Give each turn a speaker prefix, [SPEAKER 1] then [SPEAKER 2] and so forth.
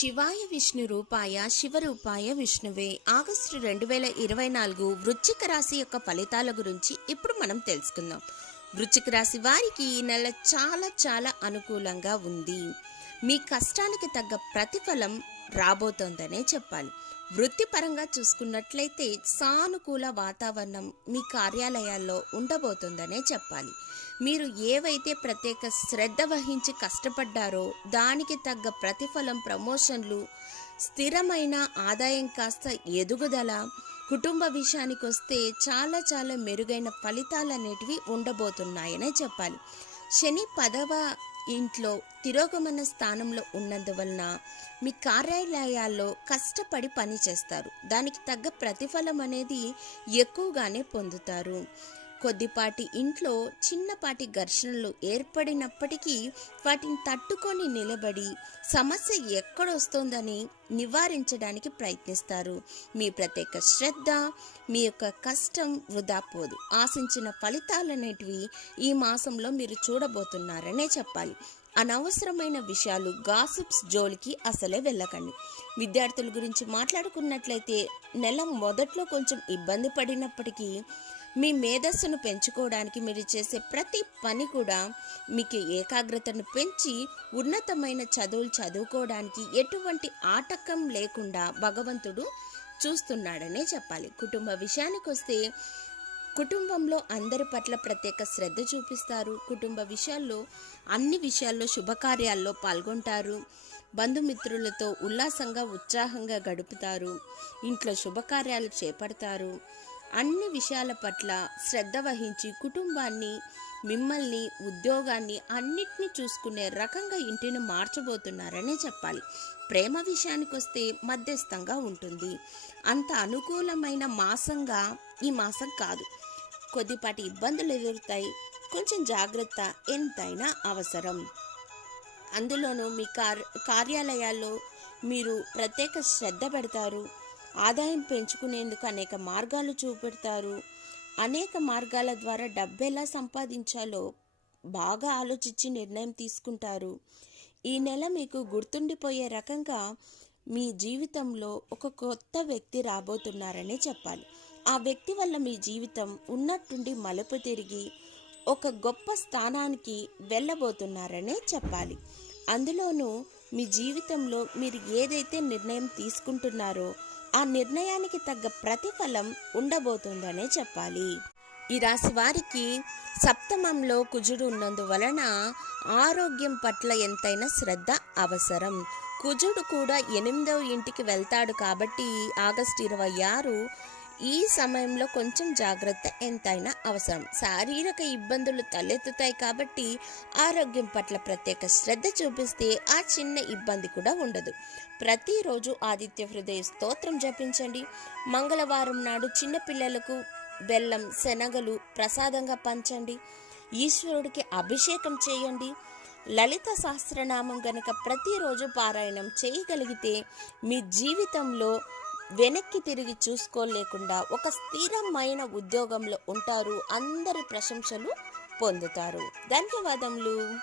[SPEAKER 1] శివాయ విష్ణు రూపాయ శివరూపాయ విష్ణువే. ఆగస్టు రెండు వేల ఇరవై నాలుగు వృశ్చిక రాశి యొక్క ఫలితాల గురించి ఇప్పుడు మనం తెలుసుకుందాం. వృశ్చిక రాశి వారికి ఈ నెల చాలా చాలా అనుకూలంగా ఉంది. మీ కష్టానికి తగ్గ ప్రతిఫలం రాబోతోందనే చెప్పాలి. వృత్తిపరంగా చూసుకున్నట్లయితే సానుకూల వాతావరణం మీ కార్యాలయాల్లో ఉండబోతుందనే చెప్పాలి. మీరు ఏవైతే ప్రత్యేక శ్రద్ధ వహించి కష్టపడ్డారో దానికి తగ్గ ప్రతిఫలం ప్రమోషన్లు స్థిరమైన ఆదాయం కాస్త ఎదుగుదల కుటుంబ విషయానికి వస్తే చాలా చాలా మెరుగైన ఫలితాలు అనేటివి ఉండబోతున్నాయనే చెప్పాలి. శని పదవ ఇంట్లో తిరోగమన స్థానంలో ఉన్నందువలన మీ కార్యాలయాల్లో కష్టపడి పని చేస్తారు దానికి తగ్గ ప్రతిఫలం అనేది ఎక్కువగానే పొందుతారు. కొద్దిపాటి ఇంట్లో చిన్నపాటి ఘర్షణలు ఏర్పడినప్పటికీ వాటిని తట్టుకొని నిలబడి సమస్య ఎక్కడొస్తోందని నివారించడానికి ప్రయత్నిస్తారు. మీ ప్రత్యేక శ్రద్ధ మీ యొక్క కష్టం వృధా పోదు. ఆశించిన ఫలితాలనేటివి ఈ మాసంలో మీరు చూడబోతున్నారనే చెప్పాలి. అనవసరమైన విషయాలు గాసిప్స్ జోలికి అసలే వెళ్ళకండి. విద్యార్థుల గురించి మాట్లాడుకున్నట్లయితే నెల మొదట్లో కొంచెం ఇబ్బంది పడినప్పటికీ మీ మేధస్సును పెంచుకోవడానికి మీరు చేసే ప్రతి పని కూడా మీకు ఏకాగ్రతను పెంచి ఉన్నతమైన చదువులు చదువుకోవడానికి ఎటువంటి ఆటకం లేకుండా భగవంతుడు చూస్తున్నాడనే చెప్పాలి. కుటుంబ విషయానికి వస్తే కుటుంబంలో అందరి పట్ల ప్రత్యేక శ్రద్ధ చూపిస్తారు. కుటుంబ విషయాల్లో అన్ని విషయాల్లో శుభకార్యాల్లో పాల్గొంటారు. బంధుమిత్రులతో ఉల్లాసంగా ఉత్సాహంగా గడుపుతారు. ఇంట్లో శుభకార్యాలు చేపడతారు. అన్ని విషయాల పట్ల శ్రద్ధ వహించి కుటుంబాన్ని మిమ్మల్ని ఉద్యోగాన్ని అన్నిటిని చూసుకునే రకంగా ఇంటిని మార్చబోతున్నారనే చెప్పాలి. ప్రేమ విషయానికి వస్తే మధ్యస్థంగా ఉంటుంది. అంత అనుకూలమైన మాసంగా ఈ మాసం కాదు. కొద్దిపాటి ఇబ్బందులు ఎదురుతాయి కొంచెం జాగ్రత్త ఎంతైనా అవసరం. అందులోనూ మీ కార్ కార్యాలయాల్లో మీరు ప్రత్యేక శ్రద్ధ పెడతారు. ఆదాయం పెంచుకునేందుకు అనేక మార్గాలు చూపెడతారు. అనేక మార్గాల ద్వారా డబ్బు ఎలా సంపాదించాలో బాగా ఆలోచించి నిర్ణయం తీసుకుంటారు. ఈ నెల మీకు గుర్తుండిపోయే రకంగా మీ జీవితంలో ఒక కొత్త వ్యక్తి రాబోతున్నారనే చెప్పాలి. ఆ వ్యక్తి వల్ల మీ జీవితం ఉన్నట్టుండి మలుపు తిరిగి ఒక గొప్ప స్థానానికి వెళ్ళబోతున్నారనే చెప్పాలి. అందులోనూ మీ జీవితంలో మీరు ఏదైతే నిర్ణయం తీసుకుంటున్నారో ఆ నిర్ణయానికి తగ్గ ప్రతిఫలం ఉండబోతుందనే చెప్పాలి. ఈ రాశి వారికి సప్తమంలో కుజుడు ఉన్నందువలన ఆరోగ్యం పట్ల ఎంతైనా శ్రద్ధ అవసరం. కుజుడు కూడా ఎనిమిదవ ఇంటికి వెళ్తాడు కాబట్టి ఆగస్టు ఇరవై ఆరు ఈ సమయంలో కొంచెం జాగ్రత్త ఎంతైనా అవసరం. శారీరక ఇబ్బందులు తలెత్తుతాయి కాబట్టి ఆరోగ్యం పట్ల ప్రత్యేక శ్రద్ధ చూపిస్తే ఆ చిన్న ఇబ్బంది కూడా ఉండదు. ప్రతిరోజు ఆదిత్య హృదయ స్తోత్రం జపించండి. మంగళవారం నాడు చిన్నపిల్లలకు బెల్లం శనగలు ప్రసాదంగా పంచండి. ఈశ్వరుడికి అభిషేకం చేయండి. లలిత సహస్రనామం గనక ప్రతిరోజు పారాయణం చేయగలిగితే మీ జీవితంలో వెనక్కి తిరిగి చూసుకోలేకుండా ఒక స్థిరమైన ఉద్యోగంలో ఉంటారు. అందరి ప్రశంసలు పొందుతారు. ధన్యవాదములు.